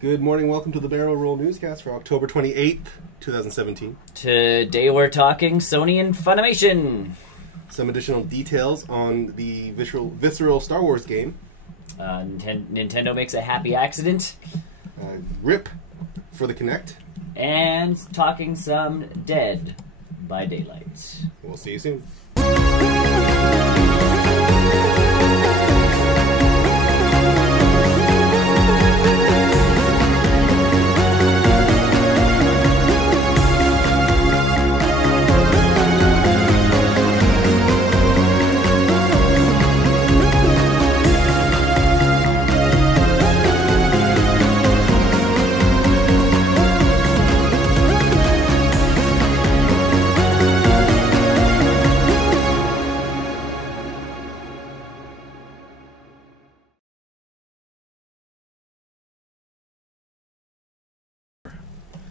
Good morning, welcome to the Barrel Roll Newscast for October 28th, 2017. Today we're talking Sony and Funimation. Some additional details on the Viceral Star Wars game. Nintendo makes a happy accident. RIP for the Kinect. And talking some Dead by Daylight. We'll see you soon.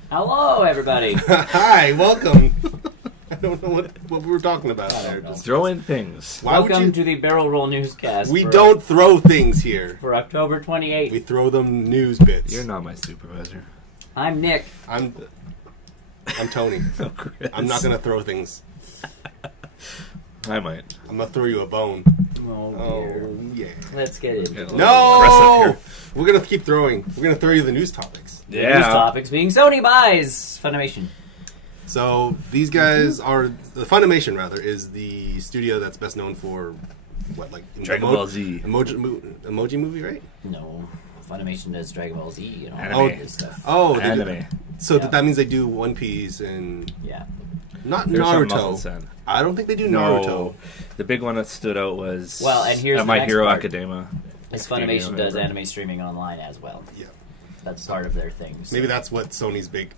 Hello, everybody. Hi, welcome. I don't know what we were talking about there. Just throwing things. Welcome to the Barrel Roll Newscast. We don't throw things here. For October 28th. We throw them news bits. You're not my supervisor. I'm Nick. I'm Tony. Oh, Chris. I'm not going to throw things. I might. I'm going to throw you a bone. Oh, Oh, dear. yeah. Let's get into it. No! We're going to keep throwing. We're going to throw you the news topics. Yeah. News topics being Sony buys Funimation. So these guys are Funimation, rather, is the studio that's best known for what, like Dragon Ball Z, emoji movie, right? No, Funimation does Dragon Ball Z and all Anime. that stuff. Oh, anime. So Yeah. that means they do One Piece and Yeah. not There's some Naruto. Muscle-san. I don't think they do Naruto. The big one that stood out was Well, and here's the My next Hero part. Academia. As Funimation does anime streaming online as well. Yeah, That's part of their thing. So maybe that's what Sony's big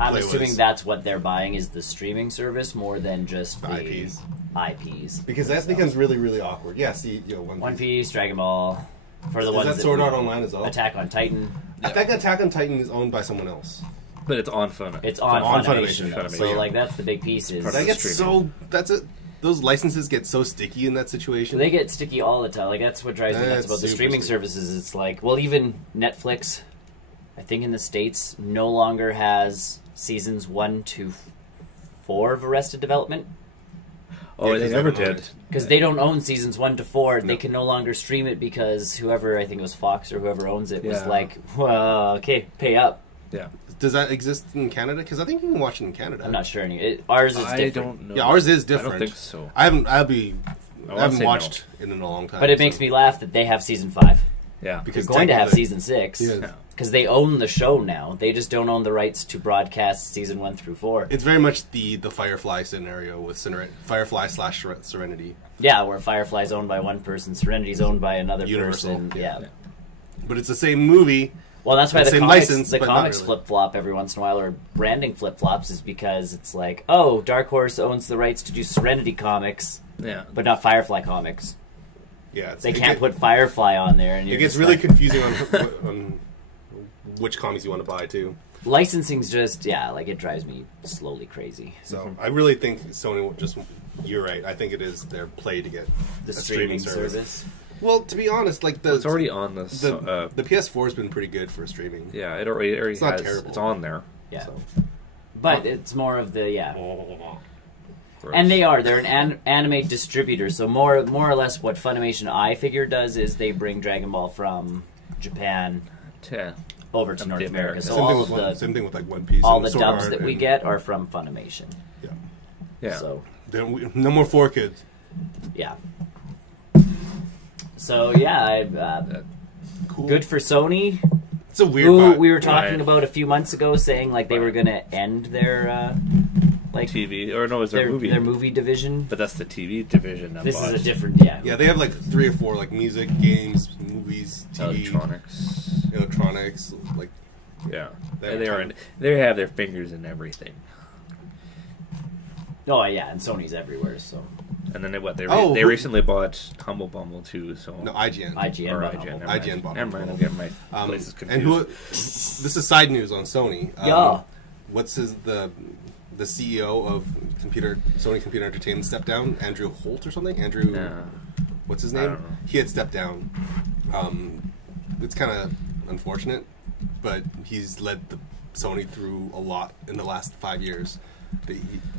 I'm play assuming was. that's what they're buying is the streaming service more than just the IPs. IPs. Because that becomes really awkward. Yeah, see, One Piece, Dragon Ball, for the Is ones that Sword Art Online as well? Attack on Titan. I think Attack on Titan is owned by someone else. But it's on Funimation. It's on Funimation. Funimation. So Yeah. like that's the big piece is That gets streaming. that's it. Those licenses get so sticky in that situation. they get sticky all the time. Like that's what drives me nuts That's about the super streaming sticky. services. It's like, well, even Netflix, I think in the States, no longer has seasons 1 to 4 of Arrested Development. Oh, Yeah, they 'cause never they don't own did. it. Because they don't own seasons 1 to 4. No. They can no longer stream it because whoever, I think it was Fox or whoever owns it, was Yeah. like, well, okay, pay up. Yeah. Does that exist in Canada? Because I think you can watch it in Canada. I'm not sure. Ours is I different. don't know. Yeah, ours is I different. don't think so. I haven't wanna say watched it in a long time. But it makes me laugh that they have season 5. Yeah. because They're going to have technically- season 6. Yeah. Yeah. Because they own the show now. They just don't own the rights to broadcast season 1 through 4. It's very much the Firefly scenario with Firefly / Serenity. Yeah, where Firefly's owned by one person, Serenity's owned by another Universal, person. yeah. Yeah. But it's the same movie. Well, that's why And the same comics, license, the but not comics really. flip-flop every once in a while, or branding flip-flops, is because it's like, oh, Dark Horse owns the rights to do Serenity comics, Yeah. but not Firefly comics. Yeah, They can't put Firefly on there. And It you're gets just really like, confusing on which comics you want to buy too. licensing's just, yeah, like it drives me slowly crazy. So I really think Sony will just. You're right. I think it is their play to get The a streaming service. Well, to be honest, like It's already on this. the PS4 has been pretty good for streaming. Yeah, it already It's not has. terrible. It's on there. Yeah. So. But it's more of the, yeah. Gross. And they're an anime distributor, so more or less what Funimation I figure does is they bring Dragon Ball from Japan Yeah. over to Up North to America. America. So Same thing with like One Piece. all and the Sword dubs Art that we and- get are from Funimation. Yeah. Yeah. So No more 4Kids. yeah. So yeah, Cool. good for Sony. It's a weird. Who vibe. we were talking Right. about a few months ago, saying like they were Right. going to end their like TV or no, it's their movie. their movie division. But that's the TV division. That This is bought a different, yeah. Yeah, they have like 3 or 4 like music, games, movies, TV, electronics. like Yeah. They're They are. tiny. They have their fingers in everything. Oh yeah, and Sony's everywhere. So And then they Oh, they who- recently bought Humble Bumble too. So no IGN. IGN, or bought IGN. Humble. Never mind. IGN bought Never mind. Humble. I'm getting my places confused. And who? This is side news on Sony. Yeah. What's the CEO of Sony Computer Entertainment stepped down? Andrew Holt or something? Andrew. Yeah. What's his I name? don't know. He had stepped down. It's kind of unfortunate but he's led the Sony through a lot in the last 5 years.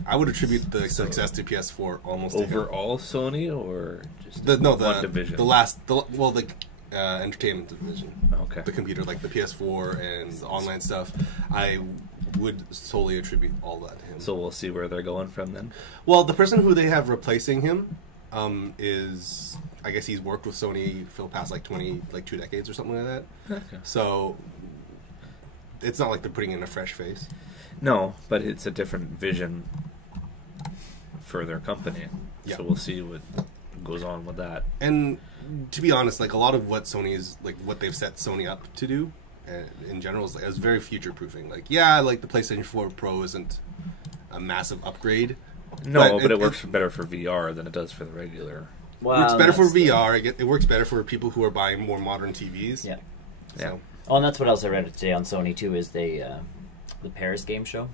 I would attribute the success to PS4 almost to him. Overall Sony or just the one division? The entertainment division. Okay. The computer, like the PS4 and the online stuff. I would solely attribute all that to him. So we'll see where they're going from then. Well, the person who they have replacing him is, I guess he's worked with Sony for the past 2 decades or something like that. Okay. So it's not like they're putting in a fresh face. No, but it's a different vision for their company. Yeah. So we'll see what goes on with that. And to be honest, a lot of what Sony's what they've set Sony up to do in general is very future proofing. The PlayStation 4 Pro isn't a massive upgrade. No, but it works better for VR than it does for the regular. Well, it works better for VR. It works better for people who are buying more modern TVs. Yeah. Yeah. Oh, and that's what else I read today on Sony too, is the Paris game show.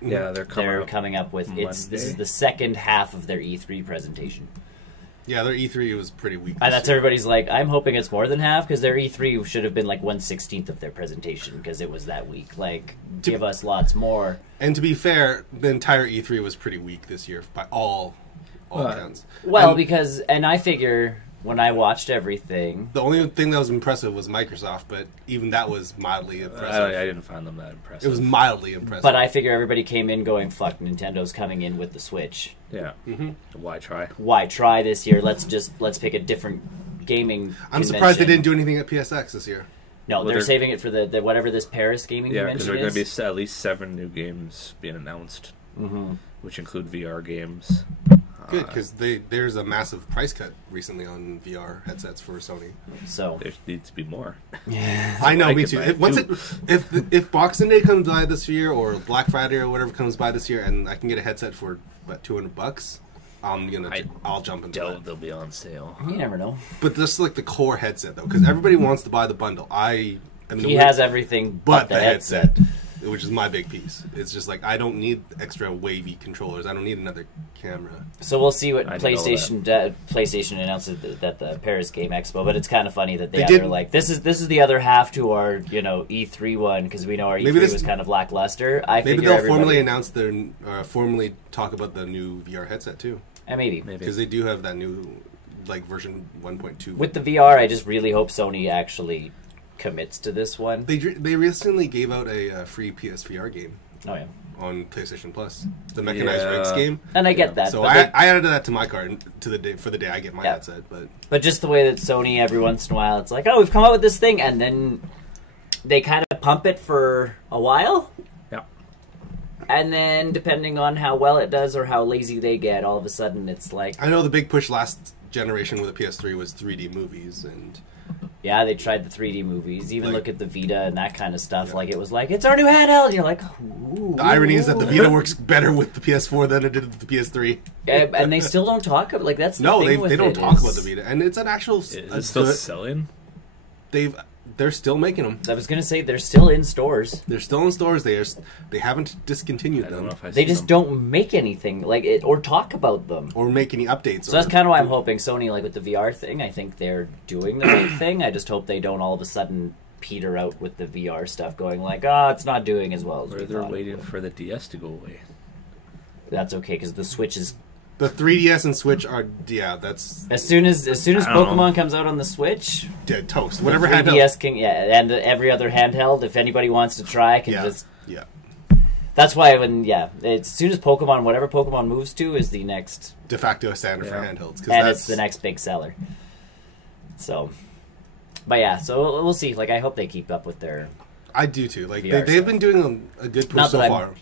Yeah, they're coming up with this is the second half of their E3 presentation. Yeah, their E3 was pretty weak. And that's everybody's I'm hoping it's more than half, because their E3 should have been 1/16 of their presentation, because it was that weak. Give us lots more. And to be fair, the entire E3 was pretty weak this year by all accounts. Well, and I figure when I watched everything, the only thing that was impressive was Microsoft, but even that was mildly impressive. I didn't find them that impressive. It was mildly impressive. But I figure everybody came in going, fuck, Nintendo's coming in with the Switch. Yeah. Mm-hmm. Why try? Why try this year? Let's pick a different gaming I'm surprised they didn't do anything at PSX this year. No, they're saving it for the whatever this Paris gaming convention is. Yeah, because there are going to be at least 7 new games being announced, which include VR games. Good, because there's a massive price cut recently on VR headsets for Sony. So there needs to be more. Yeah, I know, me too. If Boxing Day comes by this year, or Black Friday or whatever comes by this year, and I can get a headset for about $200, I'll jump into that. They'll be on sale. You never know. But just the core headset though, because everybody wants to buy the bundle. He has everything but the headset. Which is my big piece. It's just I don't need extra wavy controllers. I don't need another camera. So we'll see what PlayStation announces at the Paris Game Expo. But it's kind of funny that they're this is the other half to our E3 one, because we know our E3 was kind of lackluster. Maybe they'll formally talk about the new VR headset too. Maybe because they do have that new version 1.2. With the VR, I just really hope Sony actually commits to this one. They recently gave out a free PSVR game. Oh yeah. On PlayStation Plus, the Mechanized Rigs game, and I get that. So I added that to my cart for the day I get my headset. But just the way that Sony every once in a while, it's we've come out with this thing, and then they kind of pump it for a while. Yeah. And then depending on how well it does or how lazy they get, all of a sudden it's I know the big push last generation with the PS3 was 3D movies, and yeah, they tried the 3D movies. Even look at the Vita and that kind of stuff. Yeah. It was it's our new handheld. And you're ooh. The irony is that the Vita works better with the PS4 than it did with the PS3. And they still don't talk about that's the thing they don't talk about the Vita, and it's an actual. Is it still selling? They're still making them. I was gonna say they're still in stores. They're still in stores. They haven't discontinued them. They just don't make anything or talk about them or make any updates. So that's kind of why I'm hoping Sony, with the VR thing, I think they're doing the right thing. I just hope they don't all of a sudden peter out with the VR stuff, going it's not doing as well as they're waiting for the DS to go away. That's okay, because the Switch is. The 3DS and Switch are that's as soon as Pokemon comes out on the Switch, dead toast. Whatever 3DS can and every other handheld, if anybody wants to try, can just. That's why as soon as whatever Pokemon moves to is the next de facto standard for handhelds, and it's the next big seller. So, but so we'll see. I hope they keep up with their. I do too. They've been doing a good push so far.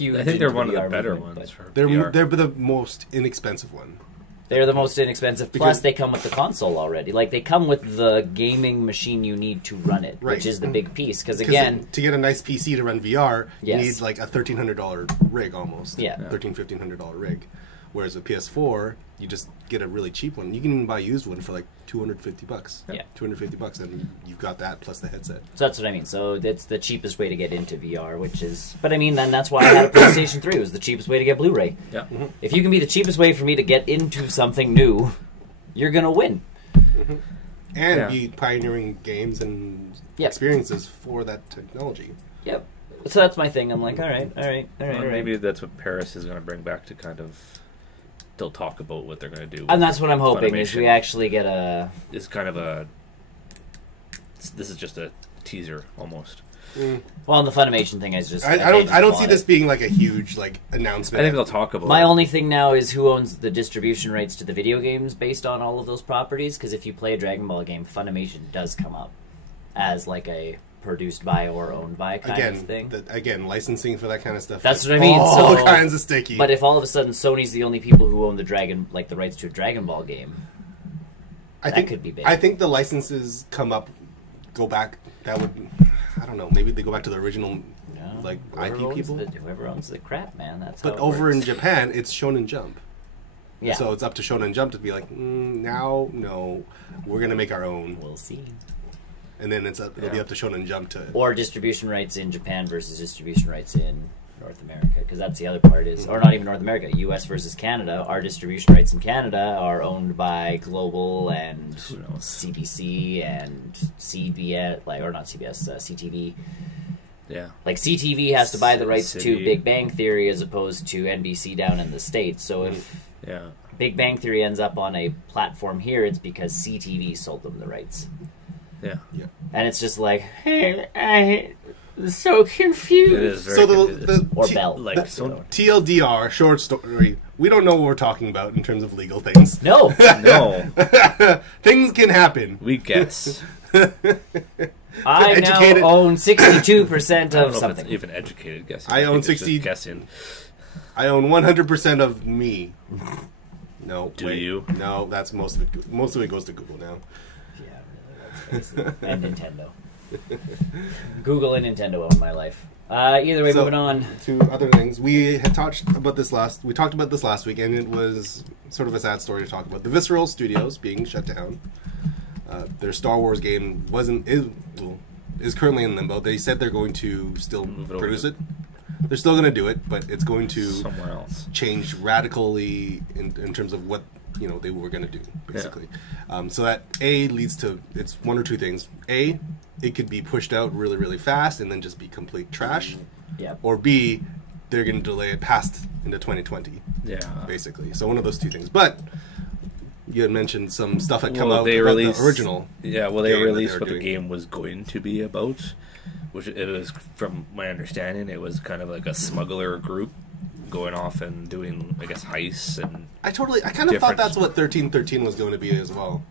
I think they're one of the better ones for VR. They're the most inexpensive one. They're the most inexpensive. Plus, they come with the console already. They come with the gaming machine you need to run it, which is the big piece. Because again, to get a nice PC to run VR, you need a $1,300 rig almost. Yeah, $1,500 rig. Whereas with PS4, you just get a really cheap one. You can even buy a used one for $250. Yeah, $250, and you've got that plus the headset. So that's what I mean. So it's the cheapest way to get into VR, but I mean, then that's why I had a PlayStation 3. It was the cheapest way to get Blu-ray. Yeah. Mm-hmm. If you can be the cheapest way for me to get into something new, you're gonna win. Mm-hmm. and be pioneering games and experiences for that technology. Yep. So that's my thing. I'm like, all right. Maybe that's what Paris is going to bring back to kind of. They'll talk about what they're going to do. And that's what I'm hoping is we actually get a. It's kind of a. This is just a teaser almost. Well, on the Funimation thing, I don't see this being like a huge like announcement. I think they'll talk about. My only thing now is who owns the distribution rights to the video games based on all of those properties. Because if you play a Dragon Ball game, Funimation does come up as like a produced by or owned by kind of thing. Again, licensing for that kind of stuff. That's what I mean. All kinds of sticky. But if all of a sudden Sony's the only people who own the rights to a Dragon Ball game, that could be big. I think the licenses go back. That would. I don't know. Maybe they go back to the original, IP people. Whoever owns the crap, man. That's. But over in Japan, it's Shonen Jump. Yeah. So it's up to Shonen Jump to be like, now, no, we're gonna make our own. We'll see. And then it'll be up to Shonen Jump to. Or distribution rights in Japan versus distribution rights in North America, because that's the other part is, or not even North America, U.S. versus Canada. Our distribution rights in Canada are owned by Global and CBC and CBS, or not CBS, CTV. Yeah. Like CTV has to buy the rights to Big Bang Theory as opposed to NBC down in the States. So if Big Bang Theory ends up on a platform here, it's because CTV sold them the rights. Yeah. And it's just like, hey, I'm so confused. It is very confusing. Or Bell. TLDR, short story. We don't know what we're talking about in terms of legal things. No. Things can happen. We guess. I now own 62% of something. Even educated guessing. I own 60. Guessing. I own 100% of me. No. Do you? No, that's most of it. Most of it goes to Google now. Yeah, really. Let's face it. And Nintendo. Google and Nintendo own my life. Either way, moving on to other things. We talked about this last week, and it was sort of a sad story to talk about. The Viceral Studios being shut down. Their Star Wars game is currently in limbo. They said they're going to still produce it. They're still going to do it, but it's going to somewhere else change radically in terms of what they were going to do, basically. So that leads to it's one or two things. A, it could be pushed out really, really fast and then just be complete trash. Yeah. Or B, they're going to delay it past into 2020. Yeah. Basically. So one of those two things. But you had mentioned some stuff that come out about the original. Yeah, well, they released what the game was going to be about, which it was, from my understanding, it was kind of like a smuggler group going off and doing, I guess, heists and. I kind of thought that's what 1313 was going to be as well.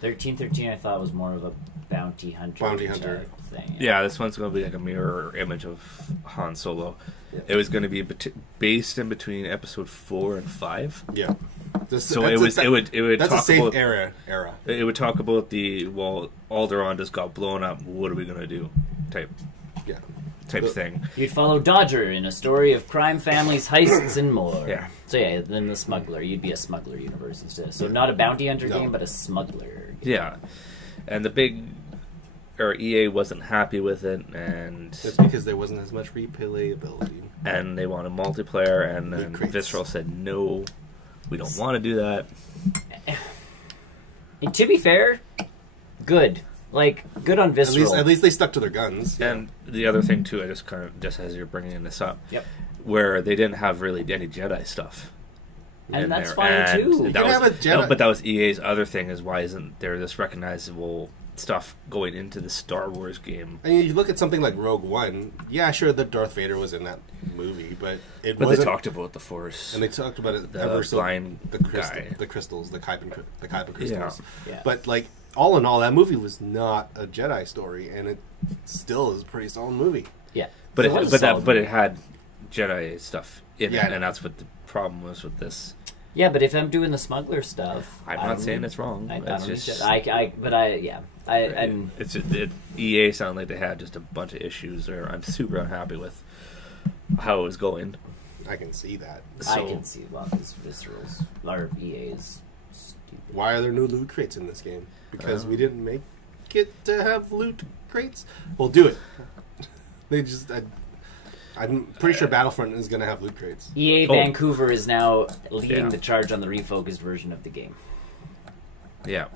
1313, I thought was more of a bounty hunter thing. Yeah, this one's going to be like a mirror image of Han Solo. Yeah. It was going to be based in between episode 4 and 5. Yeah. So it would that's talk a safe about era. It would talk about Alderaan just got blown up. What are we going to do? Type thing. You'd follow Dodger in a story of crime families, heists, and more. Yeah. So then the smuggler. You'd be a smuggler universe instead. So not a bounty hunter game, but a smuggler game. Yeah. And EA wasn't happy with it, and that's because there wasn't as much replayability. And they wanted multiplayer, and then Visceral said, no, we don't want to do that. And to be fair, good. Good on Visceral. At least they stuck to their guns. And the other thing, too, just as you're bringing this up, where they didn't have really any Jedi stuff. And that's fine, too. But that was EA's other thing, is why isn't there this recognizable stuff going into the Star Wars game? I mean, you look at something like Rogue One, yeah, sure, that Darth Vader was in that movie, but it wasn't. They talked about the Force. And they talked about it the crystals, the Kyber crystals. Yeah. But, all in all, that movie was not a Jedi story, and it still is a pretty solid movie. Yeah. But it had Jedi stuff in it, and that's what the problem was with this. Yeah, but if I'm doing the smuggler stuff, I'm not saying it's wrong. EA sounded like they had just a bunch of issues, or I'm super unhappy with how it was going. I can see that. I can see because Visceral's or EA's stupid. Why are there no loot crates in this game? Because we didn't make it to have loot crates. We'll do it. They just. I'm pretty sure Battlefront is going to have loot crates. EA Vancouver is now leading the charge on the refocused version of the game. Yeah.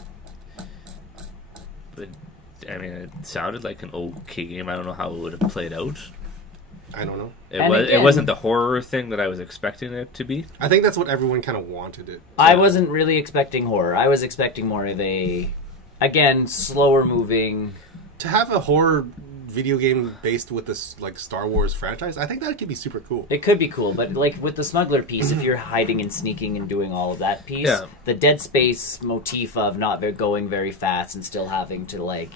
I mean, it sounded like an okay game. I don't know how it would have played out. I don't know. It wasn't the horror thing that I was expecting it to be. I think that's what everyone kind of wanted it. I wasn't really expecting horror. I was expecting more of a, again, slower moving. To have a horror video game based with this like Star Wars franchise, I think that could be super cool. It could be cool, but like with the smuggler piece, if you're hiding and sneaking and doing all of that piece, the Dead Space motif of not going very fast and still having to like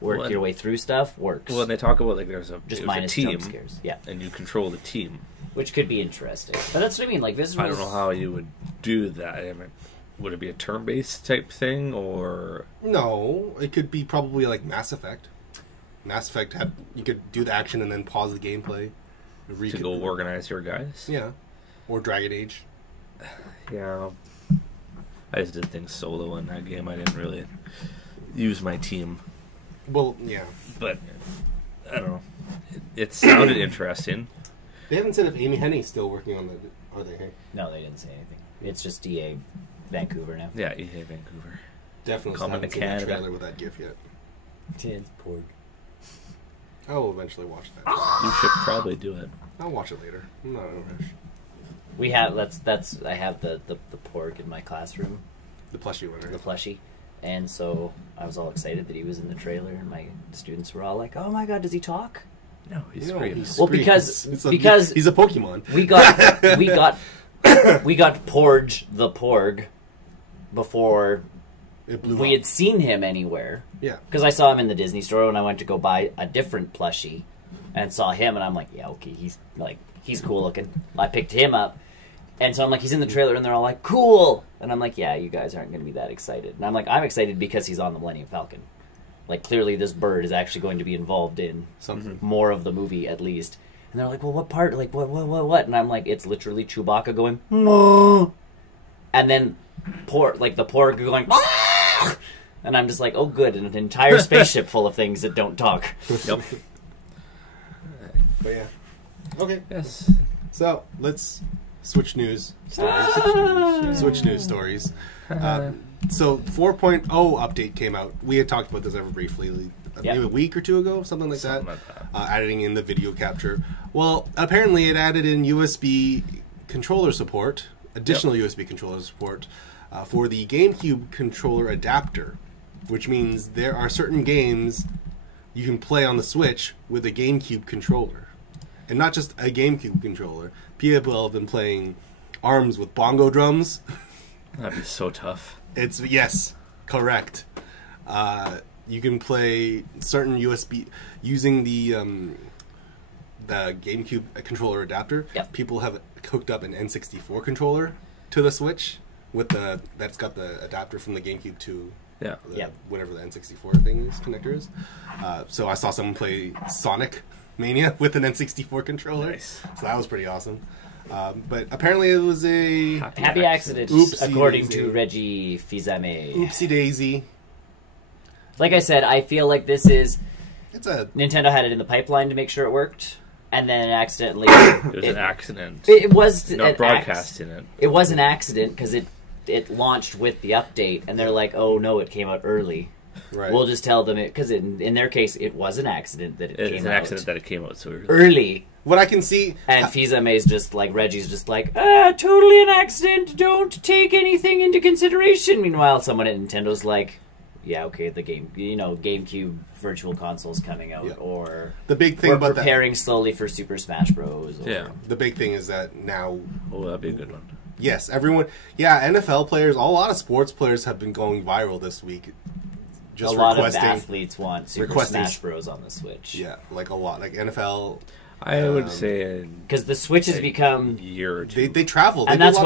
work your way through stuff works. Well, they talk about like there's a team, jump scares, and you control the team, which could be interesting. But that's what I mean. Like this, I don't know how you would do that. I mean, would it be a turn-based type thing, or no? It could be probably like Mass Effect. Mass Effect you could do the action and then pause the gameplay to go organize your guys. Yeah, or Dragon Age. Yeah, I just did things solo in that game. I didn't really use my team. Well, yeah, but I don't know. It sounded interesting. They haven't said if Amy Henny's still working on the. Are they? Hey? No, they didn't say anything. It's just EA Vancouver now. Yeah, EA Vancouver. Definitely coming to Canada. Seen that trailer with that GIF yet. It's poor. I will eventually watch that. You should probably do it. I'll watch it later. I'm not in a rush. We have I have the porg in my classroom. The plushie one, right? The plushie. And so I was all excited that he was in the trailer, and my students were all like, "Oh my god, does he talk?" No, he screams. Well, because he's a Pokemon. We got Porge the Porg before we had seen him anywhere. Yeah. Because I saw him in the Disney store when I went to go buy a different plushie and saw him, and I'm like, yeah, okay, he's cool looking. I picked him up, and so I'm like, he's in the trailer, and they're all like, cool. And I'm like, yeah, you guys aren't going to be that excited. And I'm like, I'm excited because he's on the Millennium Falcon. Like, clearly this bird is actually going to be involved in something more of the movie, at least. And they're like, well, what part? Like, what? And I'm like, it's literally Chewbacca going, "Moo." And then the porg going, "Ah!" And I'm just like, oh, good, an entire spaceship full of things that don't talk. Yep. But yeah. Okay. Yes. So, let's switch news stories. Switch news stories. So 4.0 update came out. We had talked about this ever briefly, maybe a week or two ago, something like that. Adding in the video capture. Well, apparently it added in USB controller support, additional USB controller support, for the GameCube controller adapter, which means there are certain games you can play on the Switch with a GameCube controller. And not just a GameCube controller. People have been playing ARMS with bongo drums. That'd be so tough. Yes, correct. You can play certain USB using the GameCube controller adapter. Yep. People have hooked up an N64 controller to the Switch that's got the adapter from the GameCube to whatever the N64 connector is. So I saw someone play Sonic Mania with an N64 controller. Nice. So that was pretty awesome. But apparently it was a happy accident, according to Reggie Fils-Aimé. Oopsie daisy. Like I said, I feel like this is... Nintendo had it in the pipeline to make sure it worked, and then accidentally... It was an accident. It was... Not broadcasting it. It was an accident, because it launched with the update, and they're like, oh no, it came out early. Right. We'll just tell them because in their case, it was an accident that it came out. It's an accident that it came out so early. What I can see... And Fils-Aimé's just like, Reggie's just like, totally an accident, don't take anything into consideration. Meanwhile, someone at Nintendo's like, yeah, okay, the game, GameCube Virtual Console's coming out, or the big thing we're about preparing slowly for Super Smash Bros. Or, the big thing is that now... Oh, that'd be a good one. Yes, everyone... Yeah, NFL players, a lot of sports players have been going viral this week. Just a lot of athletes want Super Smash Bros. On the Switch. Yeah, like a lot. Like NFL... I would say because the Switch has become a year or two. They travel, and that's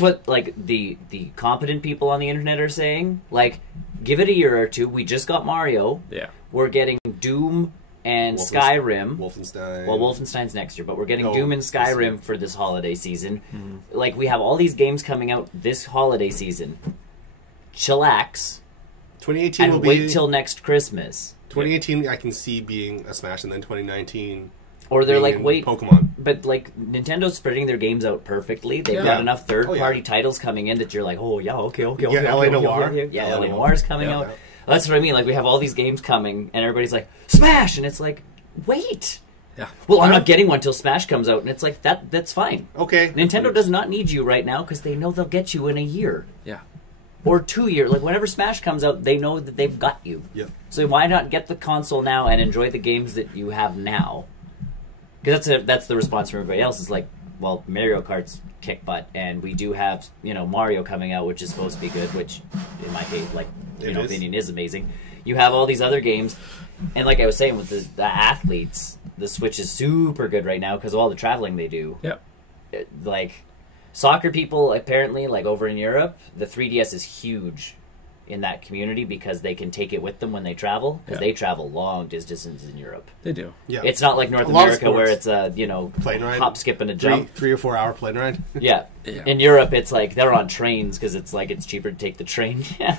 what like the competent people on the internet are saying. Like, give it a year or two. We just got Mario. Yeah, we're getting Doom and Skyrim. Wolfenstein. Well, Wolfenstein's next year, but we're getting Doom and Skyrim for this holiday season. Mm-hmm. Like, we have all these games coming out this holiday season. Chillax. 2018 and will wait till next Christmas. 2018, I can see being a smash, and then 2019. Or they're like, wait, Pokemon. But like Nintendo's spreading their games out perfectly. They've got enough third-party titles coming in that you're like, oh yeah, okay. LA Noire. LA Noire's coming out. That's what I mean. Like, we have all these games coming, and everybody's like, Smash! And it's like, wait. Yeah. Well, I'm not getting one till Smash comes out, and it's like, that's fine. Okay. Nintendo does not need you right now, because they know they'll get you in a year. Yeah. Or 2 years. Like, whenever Smash comes out, they know that they've got you. Yep. So why not get the console now and enjoy the games that you have now? Because that's the response from everybody else. Is like, well, Mario Kart's kick butt, and we do have, Mario coming out, which is supposed to be good, which, in my case, opinion, is amazing. You have all these other games, and like I was saying, with the athletes, the Switch is super good right now because of all the traveling they do. Yeah. Like, soccer people, apparently, like over in Europe, the 3DS is huge in that community because they can take it with them when they travel, because they travel long distances in Europe. They do. Yeah. It's not like North America where it's a, plane ride, hop, skip, and a jump. 3 or 4 hour plane ride. Yeah. In Europe, it's like they're on trains because it's cheaper to take the train. Yeah.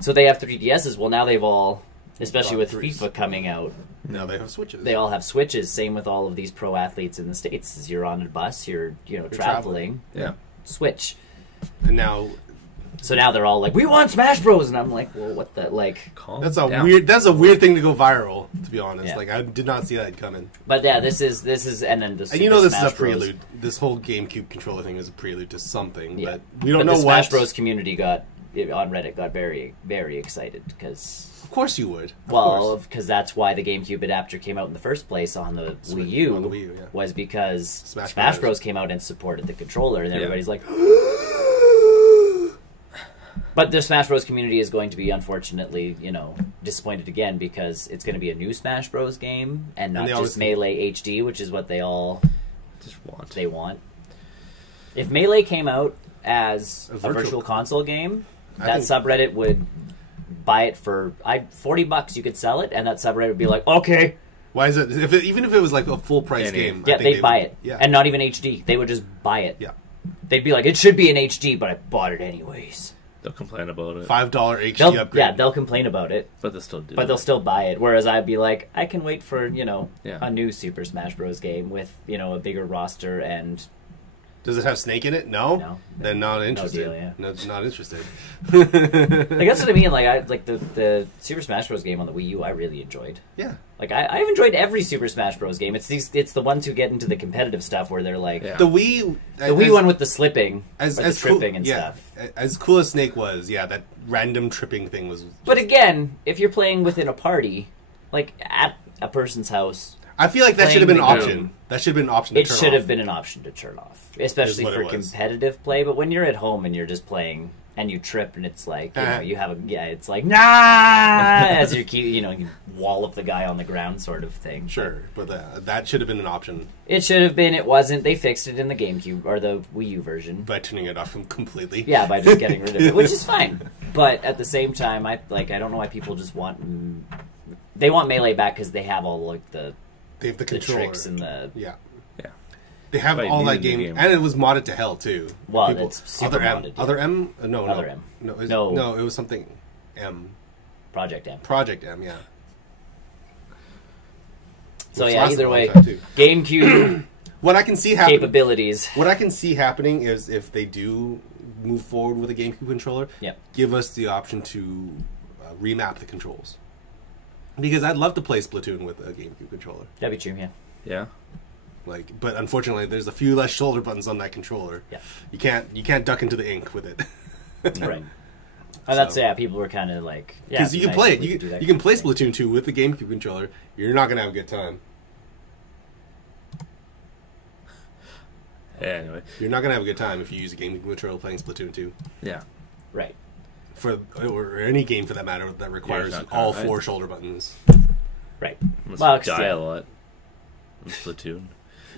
So they have 3DSs. Well, now they've all, especially with FIFA coming out, now they have Switches. They all have Switches. Same with all of these pro athletes in the States. As you're on a bus, you're traveling. Yeah. Switch. And now... So now they're all like, we want Smash Bros. And I'm like, well, what the, like... That's a weird thing to go viral, to be honest. Like, I did not see that coming. But yeah, this is, and then the Super And this Smash is a Bros. prelude. This whole GameCube controller thing is a prelude to something, Yeah. but we don't know the what... Smash Bros. Community on Reddit got very, very excited, because... Of course you would. Because that's why the GameCube adapter came out in the first place on the Wii U, was because Smash Bros. Came out and supported the controller, and everybody's like... But the Smash Bros. Community is going to be, unfortunately, disappointed again, because it's going to be a new Smash Bros. Game, and not just Melee HD, which is what they all want. If Melee came out as a virtual console game, that subreddit would buy it for $40. You could sell it, and that subreddit would be like, okay. Why is it? Even if it was like a full price game, yeah, they'd buy it, and not even HD. They would just buy it. Yeah, they'd be like, it should be in HD, but I bought it anyways. They'll complain about it. $5 HD upgrade. Yeah, they'll complain about it, but they'll still do. But they'll still buy it. Whereas I'd be like, I can wait for a new Super Smash Bros. Game with a bigger roster and. Does it have Snake in it? No. No. Then not interested. No deal, yeah. No, not interested. Like, that's what I mean. Like the Super Smash Bros. Game on the Wii U, I really enjoyed. Yeah. Like I've enjoyed every Super Smash Bros. Game. It's the ones who get into the competitive stuff where they're like the Wii one with the slipping, the tripping and stuff. As cool as Snake was, that random tripping thing was. But again, if you're playing within a party, like at a person's house. I feel like that should have been an option. That should have been an option to turn off. It should have been an option to turn off, especially for competitive play. But when you're at home and you're just playing and you trip and it's like, you have it's like, nah, as you wall up the guy on the ground sort of thing. Sure, but that should have been an option. It should have been. It wasn't. They fixed it in the GameCube or the Wii U version by turning it off completely. Yeah, by just getting rid of it, which is fine. But at the same time, I don't know why people just want. They want Melee back because they have all they have the tricks and the They have all that game, and it was modded to hell too. Well, it's super modded. Other M? No. M. No, it was something M. Project M. Project M, yeah. So either way, GameCube. What I can see happening, capabilities. What I can see happening is if they do move forward with a GameCube controller, give us the option to remap the controls. Because I'd love to play Splatoon with a GameCube controller. That'd be true, yeah. Yeah. But unfortunately, there's a few less shoulder buttons on that controller. Yeah. You can't duck into the ink with it. Right. That's people were kind of like, because you can play it. You can play Splatoon 2 with the GameCube controller. You're not gonna have a good time. Yeah, anyway. You're not gonna have a good time if you use a GameCube controller playing Splatoon 2. Yeah. Right. Or any game for that matter that requires all 4 shoulder buttons. Right. Unless you die a lot in Splatoon.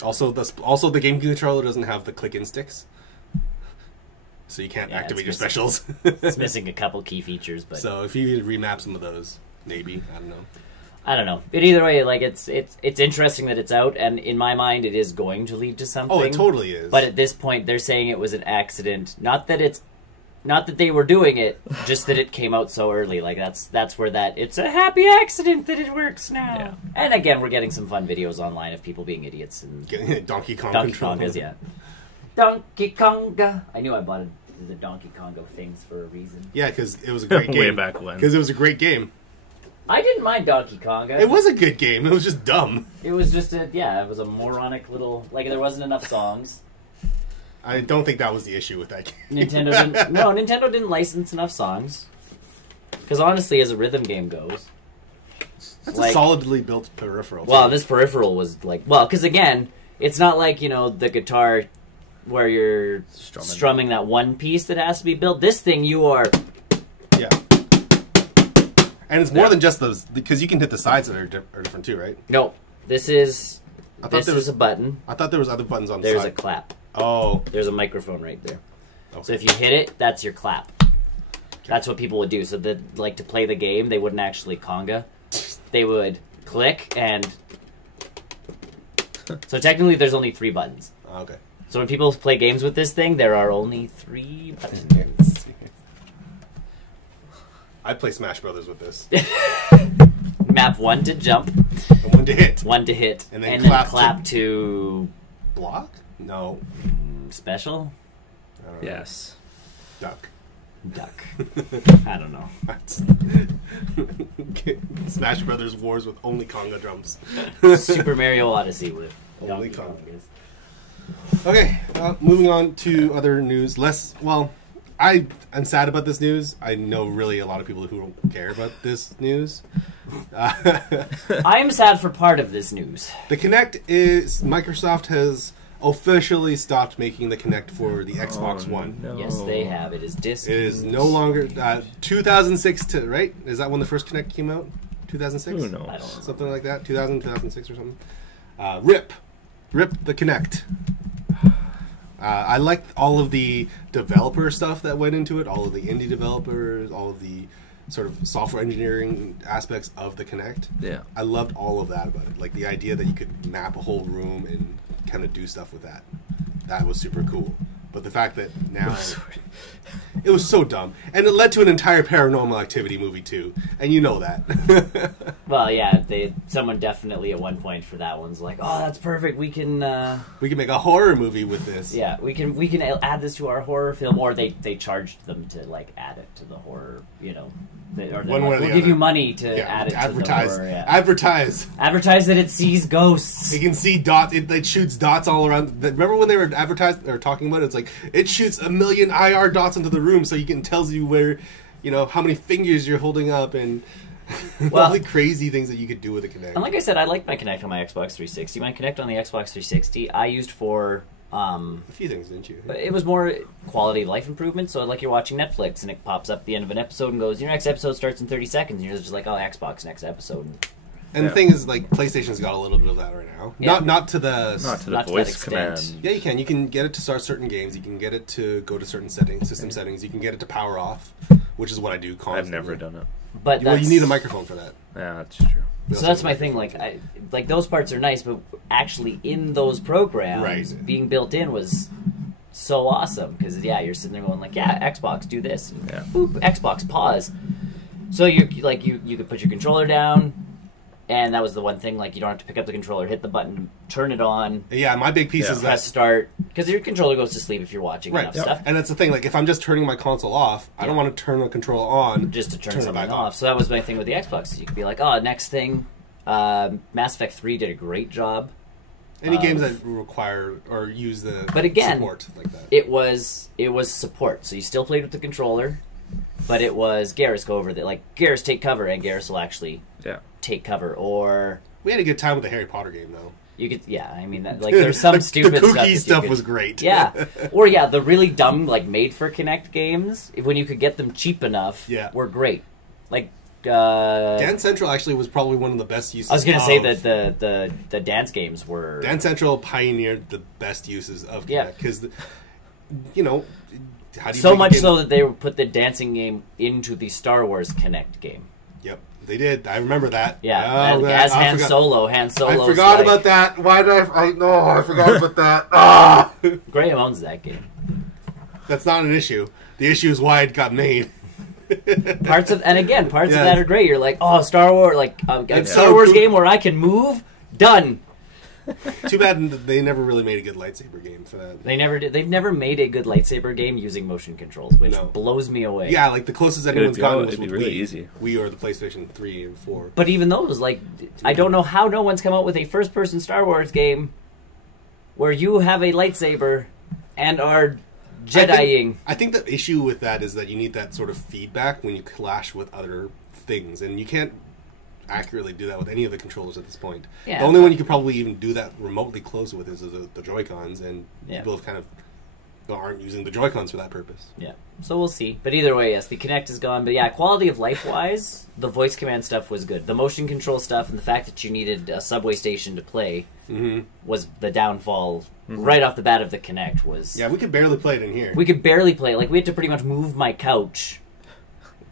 Also, the GameCube controller doesn't have the click-in sticks, so you can't activate your specials. It's missing a couple key features, but so if you remap some of those, maybe I don't know. But either way, like it's interesting that it's out, and in my mind, it is going to lead to something. Oh, it totally is. But at this point, they're saying it was an accident. Not that they were doing it, just that it came out so early. Like that's where it's a happy accident that it works now. Yeah. And again, we're getting some fun videos online of people being idiots and getting Donkey Kong Kongas, yeah. Donkey Konga. I knew I bought the Donkey Kongo things for a reason. Yeah, because it was a great game. Way back when. Because it was a great game. I didn't mind Donkey Konga. It was a good game. It was just dumb. It was just it was a moronic little, like, there wasn't enough songs. I don't think that was the issue with that game. Nintendo didn't license enough songs. Because honestly, as a rhythm game goes... That's a solidly built peripheral. Well, this peripheral was like... Well, because again, it's not like, the guitar where you're strumming that one piece that has to be built. This thing, you are... Yeah. And it's more than just those... Because you can hit the sides that are different too, right? No. This is a button. I thought there was other buttons on the side. There's a clap. Oh. There's a microphone right there. Okay. So if you hit it, that's your clap. That's what people would do. So to play the game, they wouldn't actually conga. They would click and... So technically there's only 3 buttons. Okay. So when people play games with this thing, there are only 3 buttons. I play Smash Brothers with this. Map 1 to jump. And 1 to hit. 1 to hit. And then clap to... Block? No. Special? I don't know. Yes. Duck. I don't know. Smash Brothers Wars with only conga drums. Super Mario Odyssey with only congas. Okay, moving on to other news. I am sad about this news. I know really a lot of people who don't care about this news. I am sad for part of this news. The Kinect is... Microsoft has officially stopped making the Kinect for the Xbox One. No. Yes, they have. It is disc. It is no longer... 2006, right? Is that when the first Kinect came out? 2006? Who knows? I don't know. Something like that? 2006 or something? RIP the Kinect. I liked all of the developer stuff that went into it, all of the indie developers, all of the sort of software engineering aspects of the Kinect. Yeah. I loved all of that about it. Like the idea that you could map a whole room and kind of do stuff with that. That was super cool. But the fact that now... It was so dumb. And it led to an entire Paranormal Activity movie, too. And you know that. Well, yeah, someone definitely at one point for that one's like, oh, that's perfect. We can make a horror movie with this. Yeah, we can add this to our horror film. Or they charged them to, like, add it to the horror, we'll give you money to add it to the horror. Yeah. Advertise that it sees ghosts. You can see dots. It shoots dots all around. Remember when they were talking about it? It's like, it shoots 1 million IR dots into the room so tells you where, how many fingers you're holding up and all the crazy things that you could do with a Kinect. And like I said, I like my Kinect on my Xbox 360. My Kinect on the Xbox 360 I used for... a few things, didn't you? It was more quality of life improvement. So like you're watching Netflix and it pops up at the end of an episode and goes, your next episode starts in 30 seconds. And you're just like, oh, Xbox next episode. And the thing is, like, PlayStation's got a little bit of that right now. Yeah. Not to the voice command. Yeah, you can. You can get it to start certain games. You can get it to go to certain system settings. You can get it to power off, which is what I do constantly. I've never done it. But you need a microphone for that. Yeah, that's true. So that's my thing. Like those parts are nice, but actually in those programs, being built in was so awesome because you're sitting there going like, Xbox do this, and boop, Xbox pause. So you could put your controller down. And that was the one thing, like, you don't have to pick up the controller, hit the button, turn it on. Yeah, my big piece is that... Press start. Because your controller goes to sleep if you're watching enough stuff. And that's the thing, like, if I'm just turning my console off, I don't want to turn the controller on... Just to turn something off. So that was my thing with the Xbox. You could be like, next thing, Mass Effect 3 did a great job. Any games that require or use the support like that. It was support. So you still played with the controller, but it was Garrus go over there. Like, Garrus take cover, and Garrus will actually... take cover, or we had a good time with the Harry Potter game though. You could, I mean, there's some stupid the kooky stuff was great. Yeah, or the really dumb like made for Kinect games when you could get them cheap enough. Were great. Like Dance Central actually was probably one of the best uses. I was going to say that the dance games were... Dance Central pioneered the best uses of Kinect because how do you so much so that they put the dancing game into the Star Wars Kinect game. Yep. They did. I remember that. Yeah, as Han Solo. Han Solo. I forgot about that. Why did I forgot about that. Ah! Graham owns that game. That's not an issue. The issue is why it got made. Parts of that are great. You're like, Star Wars, Star Wars game where I can move. Done. Too bad they never really made a good lightsaber game for that. They never did. They've never made a good lightsaber game using motion controls, which blows me away. Yeah, like the closest anyone's gotten was with really Wii. Easy. Wii or the PlayStation 3 and 4. But even those, like, I don't know how no one's come out with a first-person Star Wars game where you have a lightsaber and are Jediing. I think the issue with that is that you need that sort of feedback when you clash with other things, and you can't accurately do that with any of the controllers at this point. Yeah. The only one you could probably even do that remotely close with is the Joy-Cons, and people kind of aren't using the Joy-Cons for that purpose. Yeah, so we'll see. But either way, yes, the Kinect is gone. But yeah, quality of life-wise, the voice command stuff was good. The motion control stuff and the fact that you needed a subway station to play was the downfall right off the bat of the Kinect. Yeah, we could barely play it in here. We could barely play it. Like, we had to pretty much move my couch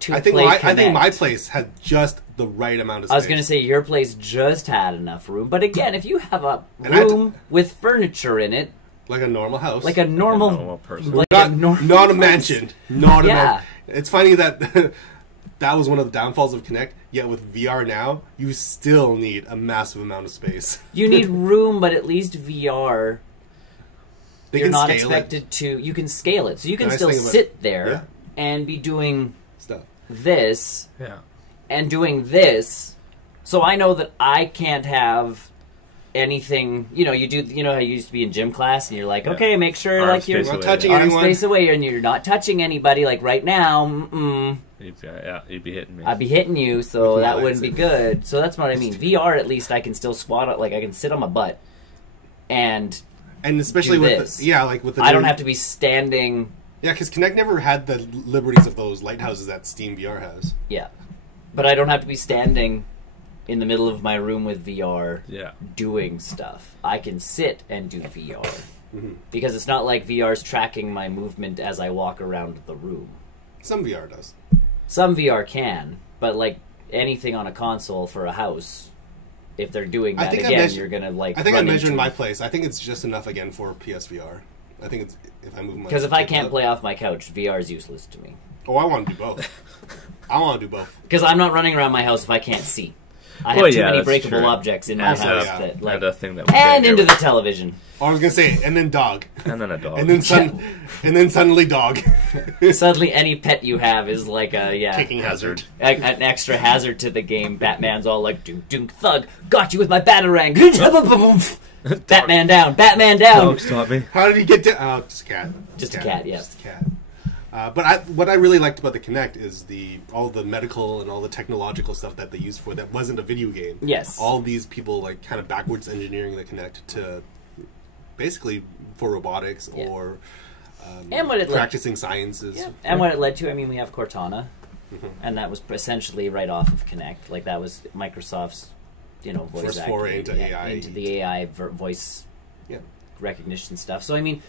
to I think play I Kinect. think my place had just the right amount of space. I was going to say, your place just had enough room. But again, if you have a room with furniture in it, like a normal house. like a normal person. like not, a normal not a mansion. Not a Yeah. mansion. It's funny that that was one of the downfalls of Kinect, yet with VR now, you still need a massive amount of space. You need room, but at least VR, They you're can not scale expected to... You can scale it. So you can The nice still thing about- sit there Yeah. and be doing Stuff. this Yeah. and doing this. So I know that I can't have anything... You know, you know how you used to be in gym class and you're like, okay, make sure Arm like you're space not away, touching arm anyone. space away and you're not touching anybody. Like right now, You'd be hitting me. I'd be hitting you, so With my that wouldn't be lightsaber. good. So that's what I mean. VR, at least I can still squat up, like I can sit on my butt, and especially do with this. with the I don't have to be standing. Yeah, because Kinect never had the liberties of those lighthouses that Steam VR has. Yeah, but I don't have to be standing in the middle of my room with VR doing stuff. I can sit and do VR because it's not like VR's tracking my movement as I walk around the room. Some VR does. Some VR can, but like anything on a console for a house, if they're doing that again, you're gonna like. I think I run measured into my it. place. I think it's just enough again for PSVR. I think it's if I move my. Because if I can't play off my couch, VR is useless to me. Oh, I want to do both. I want to do both. Because I'm not running around my house if I can't see. I have too many that's breakable true. objects in my And house yeah. that like, a thing that and into the television. Oh, I was gonna say, and then dog, and then a dog. and then suddenly dog. Suddenly, any pet you have is like a Kicking hazard. an extra hazard to the game. Batman's all like, "Dunk, dunk, thug, got you with my batarang." Batman down, Batman down. Dog, stop me. How did he get to? Oh, just a cat. Just a cat, yeah. Just a cat. But what I really liked about the Kinect is all the medical and all the technological stuff that they used for that wasn't a video game. Yes. All these people like kind of backwards engineering the Kinect to basically for robotics or And what it practicing sciences. Yeah. And what it led to, I mean, we have Cortana, and that was essentially right off of Kinect. Like that was Microsoft's, voice First foray activated, into AI. into the AI voice Yeah. recognition stuff. So I mean,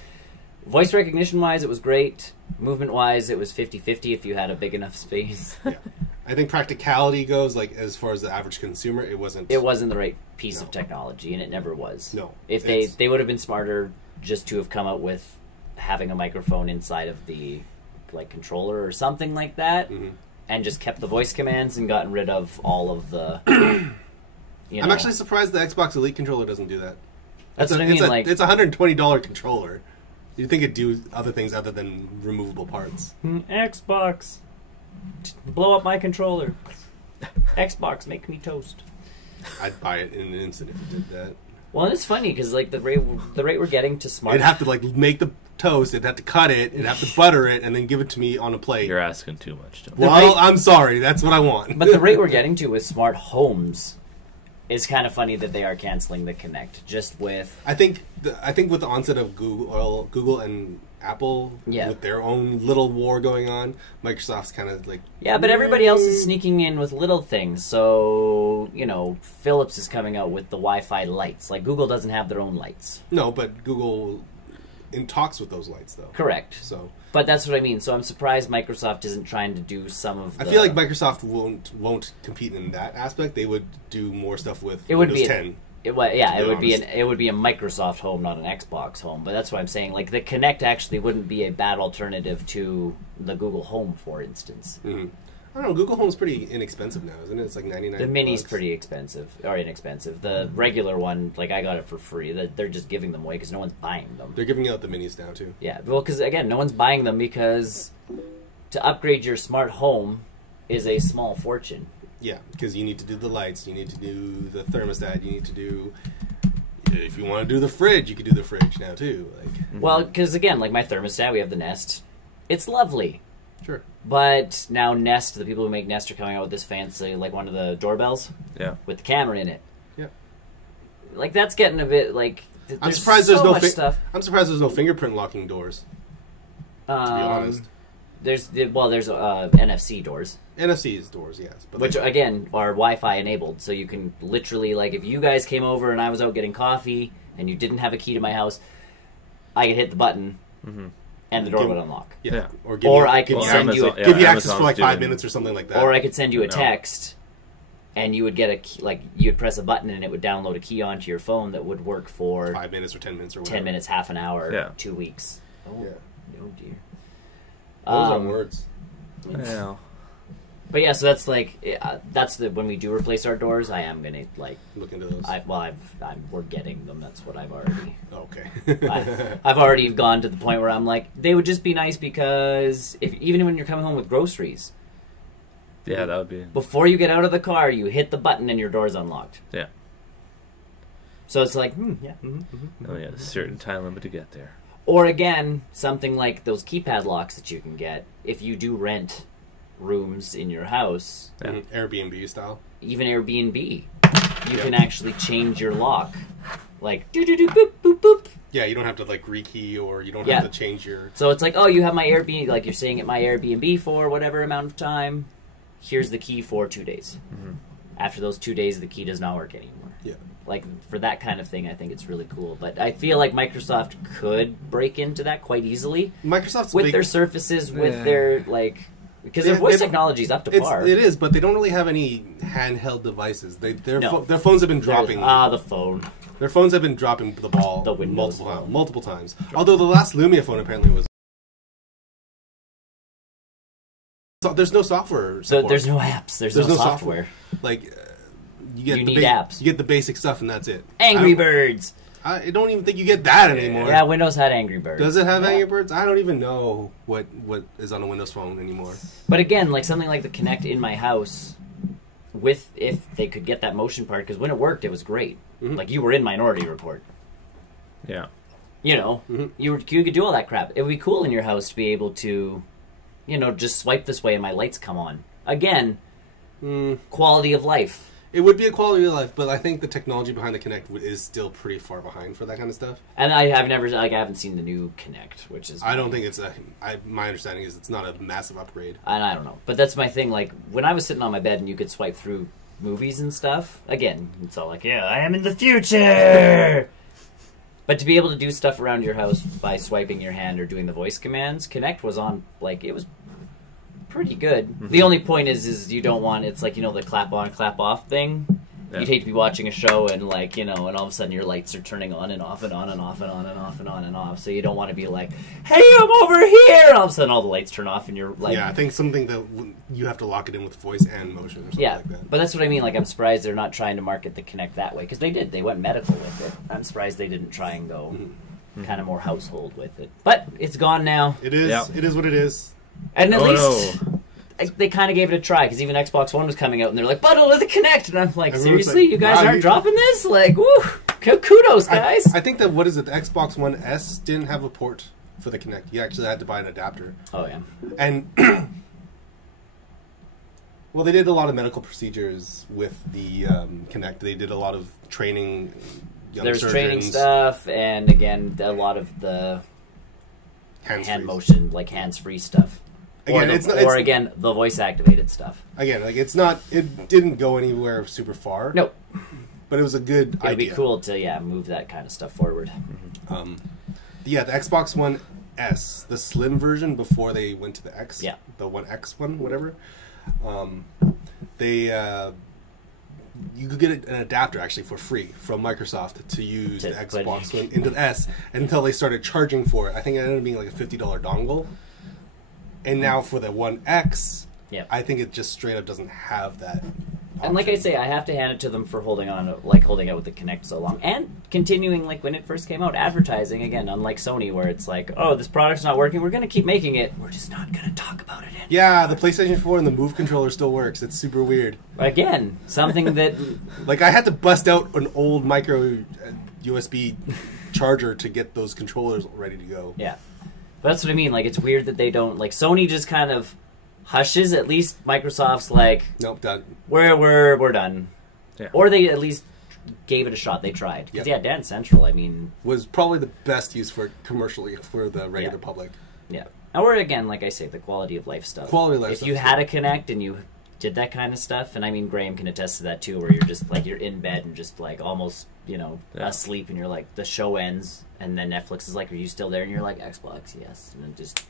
voice recognition wise, it was great. Movement wise, it was 50-50 if you had a big enough space. Yeah. I think practicality goes, like as far as the average consumer, it wasn't. It wasn't the right piece of technology, and it never was. No. If they would have been smarter just to have come up with having a microphone inside of the controller or something like that, and just kept the voice commands and gotten rid of all of the. I'm actually surprised the Xbox Elite controller doesn't do that. That's what I mean. It's a $120 controller. You'd think it'd do other things other than removable parts. Xbox, blow up my controller. Xbox, make me toast. I'd buy it in an instant if it did that. Well, and it's funny because the rate we're getting to smart. It'd have to make the toast. It'd have to cut it. It'd have to butter it, and then give it to me on a plate. You're asking too much. Don't Well, I'm sorry. That's what I want. But the rate we're getting to with smart homes is kind of funny that they are canceling the Kinect just with. I think with the onset of Google and Apple, with their own little war going on, Microsoft's kind of like. Yeah, but everybody else is sneaking in with little things. So Philips is coming out with the Wi-Fi lights. Like Google doesn't have their own lights. No, but Google in talks with those lights though. Correct. So. But that's what I mean. So I'm surprised Microsoft isn't trying to do some of the... I feel like Microsoft won't compete in that aspect. They would do more stuff with Windows 10. It would be a Microsoft home, not an Xbox home. But that's what I'm saying. Like the Kinect actually wouldn't be a bad alternative to the Google Home, for instance. Mm-hmm. I don't know. Google Home's pretty inexpensive now, isn't it? It's like $99. The Mini's pretty expensive, or inexpensive. The regular one, like I got it for free. They're just giving them away because no one's buying them. They're giving out the Minis now too. Yeah, well, because again, no one's buying them because to upgrade your smart home is a small fortune. Yeah, because you need to do the lights, you need to do the thermostat, you need to do. If you want to do the fridge, you can do the fridge now too. Like, well, because again, like my thermostat, we have the Nest. It's lovely. Sure. But now Nest, the people who make Nest are coming out with this fancy, like one of the doorbells. Yeah. With the camera in it. Yeah. Like that's getting a bit like. I'm surprised there's so no much stuff. I'm surprised there's no fingerprint locking doors. To be honest. There's NFC doors. NFC doors, yes. But Which, again, are Wi-Fi enabled, so you can literally, like, if you guys came over and I was out getting coffee and you didn't have a key to my house, I could hit the button and the door would unlock. Yeah. Or I could send you give you access for like 5 minutes or something like that. Or I could send you a text and you would get a key, like, you'd press a button and it would download a key onto your phone that would work for 5 minutes or 10 minutes or whatever. 10 minutes, half an hour, Yeah. 2 weeks. Oh, Yeah. oh dear. Those are words. Yeah. But yeah, so that's like when we do replace our doors, I am gonna like look into those. We're getting them. That's what I've already. Okay. I've already gone to the point where I'm like, they would just be nice because even when you're coming home with groceries, Yeah, that would be. before you get out of the car, you hit the button and your door's unlocked. Yeah. So it's like, yeah. Oh yeah, a certain time limit to get there. Or again, something like those keypad locks that you can get if you do rent rooms in your house. Yeah. Airbnb style. Even Airbnb, you can actually change your lock, like do do do boop boop boop. Yeah, you don't have to like rekey or you don't Yeah. have to change your. So it's like, oh, you have my Airbnb, like you're staying at my Airbnb for whatever amount of time. Here's the key for 2 days. After those 2 days, the key does not work anymore. Yeah. Like for that kind of thing, I think it's really cool. But I feel like Microsoft could break into that quite easily Microsoft's with big, their Surfaces, with Yeah. their like. Because their voice technology is up to par. It is, but they don't really have any handheld devices. Their phones have been dropping. The phone. Their phones have been dropping the ball The Windows multiple times. Although the last Lumia phone apparently was. So there's no software support. There's no apps. There's no software. Like you need apps. You get the basic stuff and that's it. Angry Birds. I don't even think you get that anymore. Yeah, Windows had Angry Birds. Does it have Angry Birds? I don't even know what is on a Windows phone anymore. But again, like something like the Kinect in my house, if they could get that motion part, because when it worked, it was great. Like you were in Minority Report. Yeah. You know, you could do all that crap. It would be cool in your house to be able to, just swipe this way and my lights come on. Again, quality of life. It would be a quality of life, but I think the technology behind the Kinect is still pretty far behind for that kind of stuff. And I haven't seen the new Kinect, which is. I don't think it's my understanding is it's not a massive upgrade. And I don't know, but that's my thing. Like when I was sitting on my bed and you could swipe through movies and stuff. Again, it's all like, yeah, I am in the future. But to be able to do stuff around your house by swiping your hand or doing the voice commands, Kinect was on. Like it was pretty good. The only point is you don't want it's like the clap on clap off thing. Yeah. You'd hate to be watching a show and and all of a sudden your lights are turning on and off and on and off and on and off and on and off. So you don't want to be like, hey, I'm over here, and all of a sudden all the lights turn off and you're like, yeah, I think something that you have to lock it in with voice and motion or something like that. But that's what I mean. Like I'm surprised they're not trying to market the Kinect that way because they did. They went medical with it. I'm surprised they didn't try and go kind of more household with it. But it's gone now. It is. Yeah. It is what it is. And at least. They kind of gave it a try because even Xbox One was coming out and they're like, bundle with the Kinect, and I'm like, seriously, you guys aren't dropping this? Like, woo, kudos, guys. I think that the Xbox One S didn't have a port for the Kinect. You actually had to buy an adapter. Oh yeah. And well, they did a lot of medical procedures with the Kinect. They did a lot of training. There's training stuff, and again, a lot of the hand motion, like hands-free stuff. Again, the voice-activated stuff. Again, like it didn't go anywhere super far. Nope. But it was a good idea. It'd be cool to, move that kind of stuff forward. The Xbox One S, the slim version before they went to the X, the One X one, whatever, you could get an adapter actually for free from Microsoft to use the Xbox One into the S until they started charging for it. I think it ended up being like a $50 dongle. And now for the One X, Yeah. I think it just straight up doesn't have that. And like I say, I have to hand it to them for holding on, like holding out with the Kinect so long, and continuing like when it first came out, advertising again. Unlike Sony, where it's like, oh, this product's not working, we're going to keep making it. We're just not going to talk about it anymore. Yeah, the PlayStation 4 and the Move controller still works. It's super weird. Again, something that Like I had to bust out an old micro USB charger to get those controllers ready to go. yeah, but that's what I mean. Like it's weird that they don't like Sony just kind of hushes. At least Microsoft's like, Nope, done. we're done, Yeah. or they at least gave it a shot. They tried because Yep. yeah, Dance Central. I mean, Was probably the best use for it commercially for the regular Yeah. public. yeah. Or again, like I say, the quality of life stuff. Quality of life If stuff, you too. had a Kinect and you did that kind of stuff, and I mean Graham can attest to that too, where you're just like you're in bed and just like almost Yeah. asleep, and you're like the show ends, and then Netflix is like, "Are you still there?" And you're like, "Xbox, yes," and it just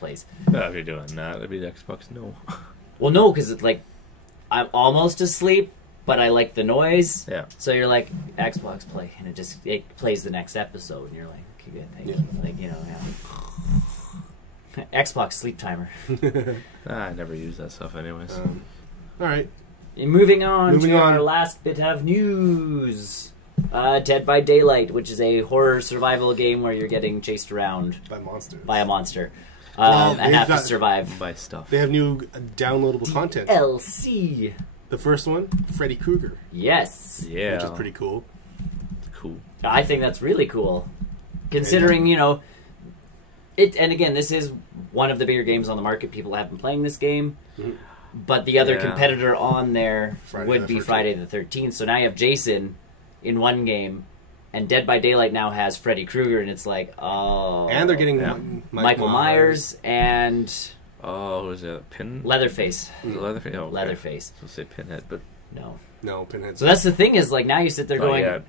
plays. Well, if you're doing that, it'd be the Xbox. No. Well, no, because it's like I'm almost asleep, but I like the noise. Yeah. So you're like Xbox play, and it plays the next episode, and you're like, okay, good, thank you. Like Xbox sleep timer. I never use that stuff, anyways. All right. And moving on Moving to on. our last bit of news. Dead by Daylight, which is a horror survival game where you're getting chased around By monsters. by a monster Well, and have to they've got- survive. Buy stuff. They have new downloadable content. LC. The first one, Freddy Krueger, Yeah. Yes. which is pretty cool. Cool. I think that's really cool. Considering, it, and again, this is one of the bigger games on the market. People have been playing this game. Mhm. But the other Yeah. competitor on there Friday would the be 13th. Friday the 13th. So now you have Jason in one game, and Dead by Daylight now has Freddy Krueger, and it's like, oh. And they're getting Yeah. Michael Myers and Oh, was it a pin? Leatherface. Was it Leatherface? Oh, okay. Leatherface. I'll say Pinhead, but No. No, Pinhead. So that's the thing is, like, now you sit there not going, yet.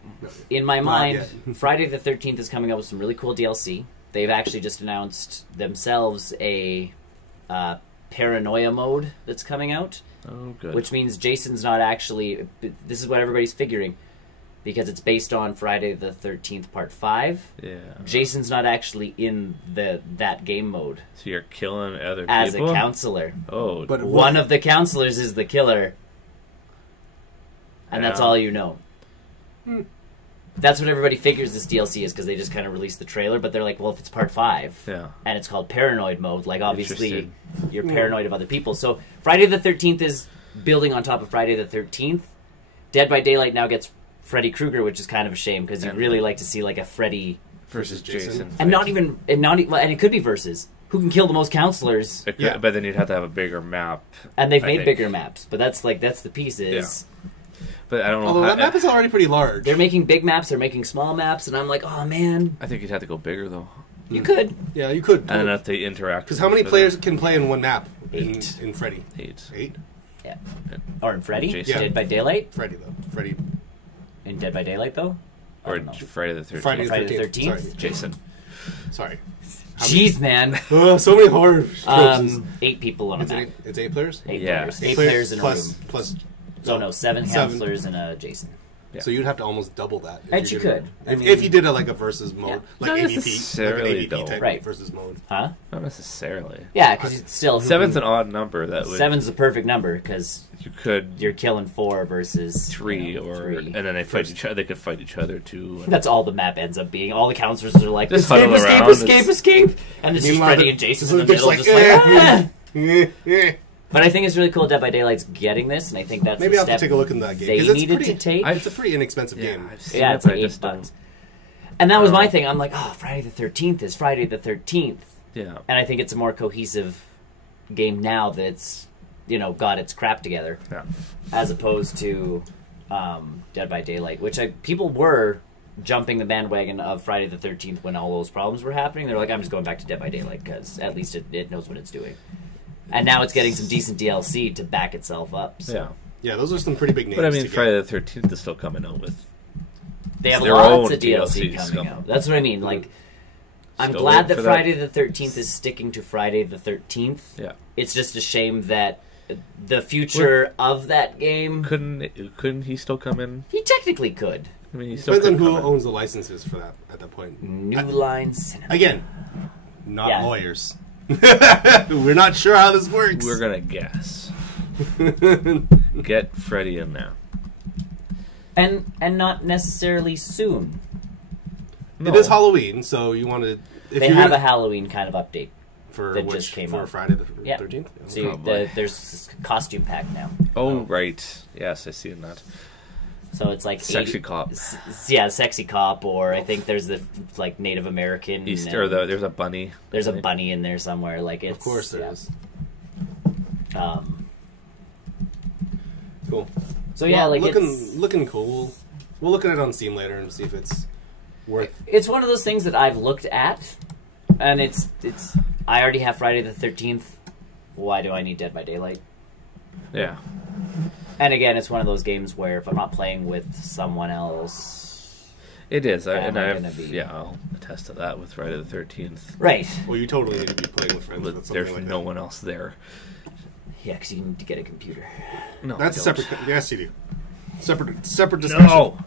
in my Not mind, yet. Friday the 13th is coming up with some really cool DLC. They've actually just announced themselves a paranoia mode that's coming out, Oh, good. which means Jason's not actually... This is what everybody's figuring, because it's based on Friday the 13th Part 5. Yeah. Jason's not actually in that game mode So you're killing other as people? a counselor. Oh, But One of the counselors is the killer, and that's Yeah. all you know. That's what everybody figures this DLC is, because they just kind of released the trailer, but they're like, well, if it's Part 5, yeah. and it's called Paranoid Mode, like, obviously, Interesting. you're paranoid of other people. So, Friday the 13th is building on top of Friday the 13th. Dead by Daylight now gets Freddy Krueger, which is kind of a shame, because you'd And- really like to see, like, a Freddy... Versus Jason. Jason. And it could be versus. Who can kill the most counselors? It could- Yeah. But then you'd have to have a bigger map. And they've I made think. bigger maps, but that's the piece is... But I don't know. Although how, that map is already pretty large. They're making big maps, they're making small maps, and I'm like, oh, man, I think you'd have to go bigger, though. you could. Yeah, you could. And then if they interact. Because with how many each other. players can play in one map? 8. In Freddy. 8. 8? Yeah. Or in Freddy? Jason. Dead by Daylight? Freddy, though. Freddy. In Dead by Daylight, though? I Or don't know. Friday the 13th. Friday Friday the 13th. 13th? Sorry. Jason. Sorry. Jeez, man. So many horror tropes. 8 people on a It's map. 8, it's 8 players? 8 Yeah. players. 8 players in a plus, room. Plus, So no, 7 Seven. counselors and a Jason. Yeah. So you'd have to almost double that. if And you you did it. could. I If, mean- if you did a versus mode, Yeah. like Not AVP, like an necessarily, AVP though. type Right. versus mode. Huh? Not necessarily. Yeah, because it's still... 7's an odd number. That would 7's the perfect number, because you could you're killing 4 versus... 3 or 3. and then they fight each other. They could fight each other too. And That's all the map ends up being. All the counselors are like, Just escape, huddle escape, around. escape, escape! And it's just Meanwhile, Freddy and Jason so in the they're middle, just like, ah! eh. But I think it's really cool Dead by Daylight's getting this, and I think that's Maybe the I'll have step to take a look in that game. they 'cause it's needed pretty, to take. It's a pretty inexpensive yeah, game. I've seen Yeah, it, it's but like I $8. just don't. And that was my No. thing. I'm like, oh, Friday the 13th is Friday the 13th. Yeah. And I think it's a more cohesive game now that it's, got its crap together, Yeah. as opposed to Dead by Daylight, which people were jumping the bandwagon of Friday the 13th when all those problems were happening. They're like, I'm just going back to Dead by Daylight because at least it knows what it's doing. And now it's getting some decent DLC to back itself up. So. Yeah. Yeah, those are some pretty big names. But I mean, to get. Friday the 13th is still coming out with. They have Their lots own of DLC DLCs coming coming. out. That's what I mean. Like, I'm Still glad waiting that for Friday the 13th is sticking to Friday the 13th. Yeah. It's just a shame that the future of that game... Couldn't he still come in? He technically could. I mean, he still Depends on could who come in. owns the licenses for that at that point. New Line Cinema. Again, not Yeah. lawyers. We're not sure how this works. We're gonna guess. Get Freddy in there. And not necessarily soon. No. It is Halloween, so you want to... They have a Halloween kind of update that just came out. For Friday the 13th? So there's this costume pack now. Oh, right. Yes, I see that. So it's like Sexy cop. Yeah, sexy cop, or I think there's the like Native American. Easter, there's a bunny. There's a bunny in there somewhere. Like it's, of course there is. Cool. So yeah, like looking cool. We'll look at it on Steam later and see if it's worth. It's one of those things that I've looked at, and it's. I already have Friday the 13th. Why do I need Dead by Daylight? Yeah. And again, it's one of those games where if I'm not playing with someone else, it is. I'll attest to that with Friday the 13th. Right. Well, you totally need to be playing with friends. But there's like no one else there. Yeah, because you need to get a computer. No, that's a separate. Yes, you do. Separate discussion. No.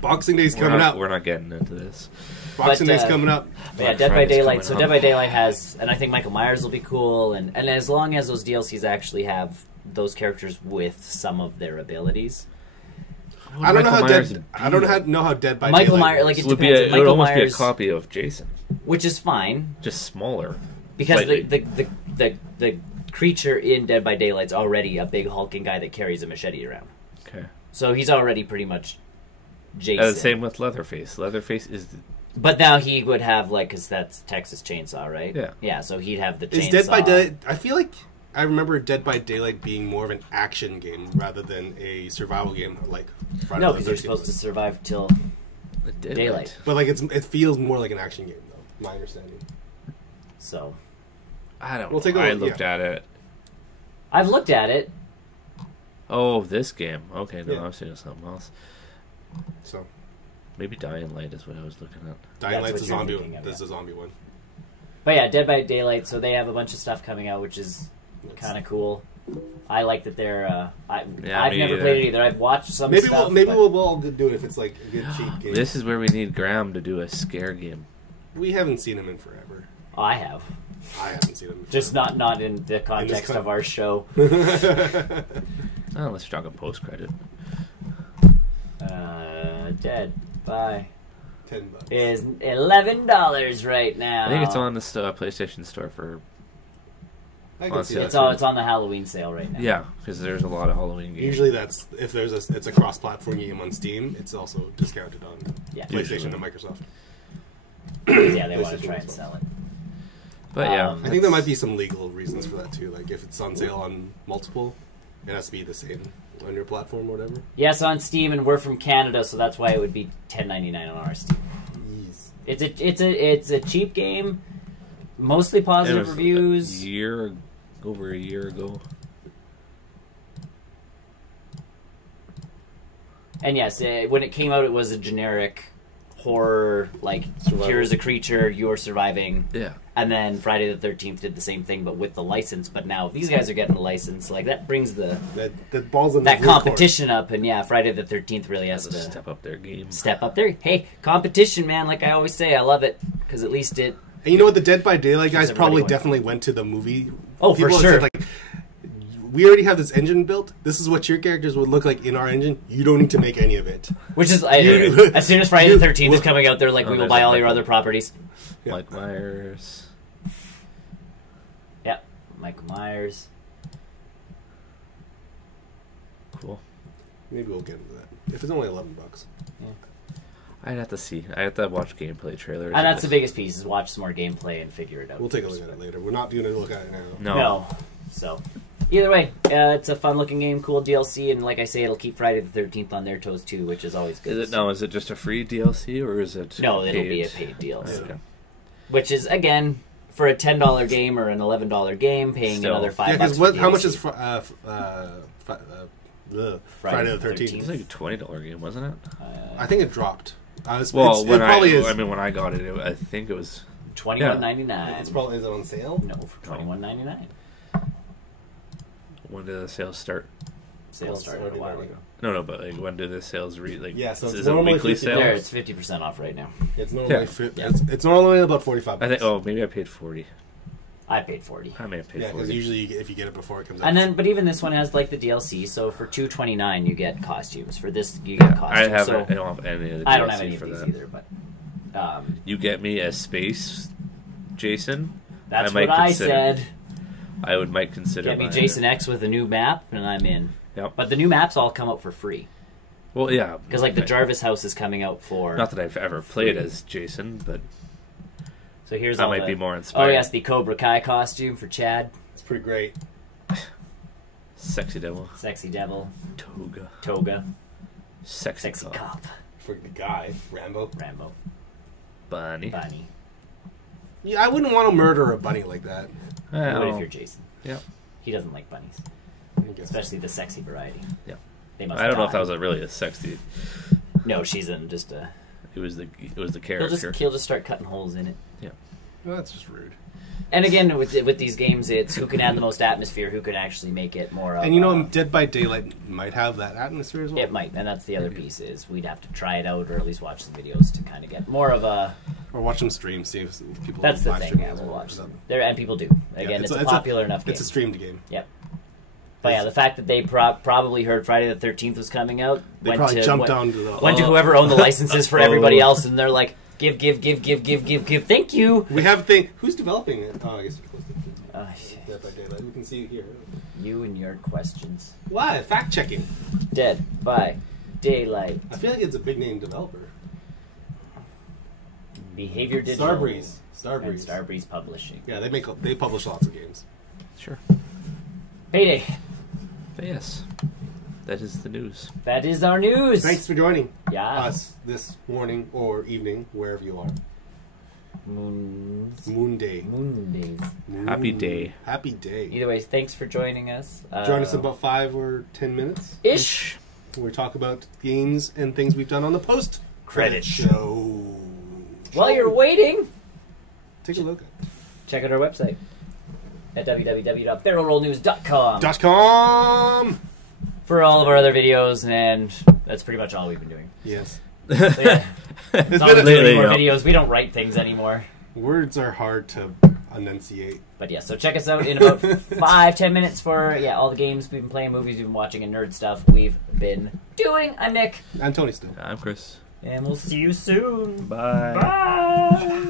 Boxing Day's coming up. We're not getting into this. Boxing Day's coming up. Yeah, Dead by Daylight. So Dead by Daylight has, and I think Michael Myers will be cool, and as long as those DLCs actually have those characters with some of their abilities. I don't know how Dead by Michael Daylight Myers, like it would depends. it would almost be a copy of Jason, which is fine, just smaller. Because the creature in Dead by Daylight's already a big hulking guy that carries a machete around. Okay. So he's already pretty much Jason. Same with Leatherface. Leatherface is. But now he would have because that's Texas Chainsaw, right? Yeah. Yeah. So he'd have the chainsaw. Is Dead by Daylight? I feel like I remember Dead by Daylight being more of an action game rather than a survival game like Friday No, because you're supposed to survive till daylight. But like it feels more like an action game, though. My understanding. So. I don't know. I looked at it. I've looked at it. Oh, this game. Okay, no, I was thinking of something else. So. Maybe Dying Light is what I was looking at. Dying Light's a zombie one. This is a zombie one. But yeah, Dead by Daylight, so they have a bunch of stuff coming out, which is kind of cool. I like that they're... I've never played it either. I've watched some stuff. Maybe we'll all do it if it's like a good cheap game. This is where we need Graham to do a scare game. We haven't seen him in forever. Oh, I have. I haven't seen him. Just not in the context of our show. Let's talk a post-credit. Dead by $10 is $11 right now. I think it's on the PlayStation Store for. I can see it's on the Halloween sale right now. Yeah, because there's a lot of Halloween games. Usually, it's a cross-platform game on Steam. It's also discounted on PlayStation and Microsoft. Yeah, they want to try and sell it. But yeah, I think there might be some legal reasons for that too. Like if it's on sale on multiple, it has to be the same on your platform or whatever. Yes, on Steam, and we're from Canada, so that's why it would be $10.99 on our Steam. Jeez. It's a cheap game, mostly positive reviews. Over a year ago. And yes, when it came out, it was a generic horror, like here's a creature, you're surviving. Yeah. And then Friday the 13th did the same thing, but with the license. But now these guys are getting the license, like that brings that balls in that competition up. And yeah, Friday the 13th really has to step up their game. Step up there. Hey, competition, man! Like I always say, I love it because at least it. And you know what? The Dead by Daylight guys probably definitely went to the movie. Oh, for sure. Said, like, we already have this engine built. This is what your characters would look like in our engine. You don't need to make any of it. Which is, as soon as Friday the 13th is coming out, they're like, we will buy all your other properties. Yeah. Mike Myers. Yeah, Michael Myers. Cool. Maybe we'll get into that. If it's only $11. Yeah. I'd have to see. I have to watch gameplay trailers. And that's the biggest piece, is watch some more gameplay and figure it out. We'll take a look at it later. We're not going to look at it now. No. So, either way, it's a fun-looking game, cool DLC, and like I say, it'll keep Friday the 13th on their toes, too, which is always good. Is it just a free DLC, or is it No, paid? It'll be a paid DLC. Okay. Which is, again, for a $10 game or an $11 game, paying another $5 because for how much is DLC. Friday the 13th? It was like a $20 game, wasn't it? I think it dropped. When I got it, I think it was $21.99. It's probably, is it on sale? No, for $21.99. When did the sales start? Sales started a while ago. No, but like when did the sales so it's is it weekly sales? There, it's 50% off right now. It's normally it's normally about $45. I think. Oh, maybe I paid $40. I paid $40. I may have paid Yeah, because $40. usually if you get it before it comes out. And then, but even this one has like the DLC. So for $2.29 you get costumes. For this you get costumes. I So don't have any of the DLC I don't have any of for these that. either. But You get me as Space Jason. that's might what I consider- said. I might consider. Get me buying Jason it. X with a new map, and I'm in. Yep. But the new maps all come out for free. Well, yeah, Because like the okay. Jarvis house is coming out for. Not that I've ever played as Jason, but So here's I all might the- be more inspired. Oh yes, the Cobra Kai costume for Chad, It's pretty great. Sexy Devil, Sexy Devil, Toga, Sexy Sexy Cop, Cop, For the guy, Rambo. Rambo, Bunny. Bunny. Yeah, I wouldn't want to murder a bunny like that. What if Oh, you're Jason? yeah. He doesn't like bunnies, I guess. especially the sexy variety. Yeah. They must. I don't know if die. that was really a sexy. No, she's in just a. It was the He'll character. just start cutting holes in it. Well, that's just rude. And again, with these games, it's who can add the most atmosphere, who can actually make it more. Of And you know, a- Dead by Daylight might have that atmosphere as well. it might, and that's the other piece is we'd have to try it out or at least watch some videos to kind of get more of a. Or watch them stream, see if people. That's the live thing. stream Yeah, as we'll well. watch So- them there, and people do. Again, Yeah, it's a popular enough game. It's a streamed game. Yep. But yeah, the fact that they probably heard Friday the 13th was coming out, They probably jumped down to the. went to whoever owned the licenses for everybody else, and they're like, give, thank you. We have thing. Who's developing it? Oh, I guess we're close to Uh, Dead by Daylight. We can see it here. you and your questions. Why? Fact checking. Dead by Daylight. I feel like it's a big name developer. Behavior Digital. Starbreeze. And Starbreeze Publishing. Yeah, they publish lots of games. Sure. Payday. But yes, that is the news. That is our news. Thanks for joining Yeah. us this morning or evening, wherever you are. Moon Moon days. Happy day. Happy day. Either way, thanks for joining us. Join us in about 5 or 10 minutes. Ish. Where we talk about games and things we've done on the post Credit show. While you're waiting, Take a look check out our website at www.barrelrollnews.com .com. for all of our other videos, and that's pretty much all we've been doing. Yes. So, yeah, It's not been really lately, more you know. videos. We don't write things anymore. words are hard to enunciate. But yeah, so check us out in about 5-10 minutes for all the games we've been playing, movies we've been watching, and nerd stuff we've been doing. I'm Nick, And Tony still. I'm Chris. and we'll see you soon. Bye. Bye.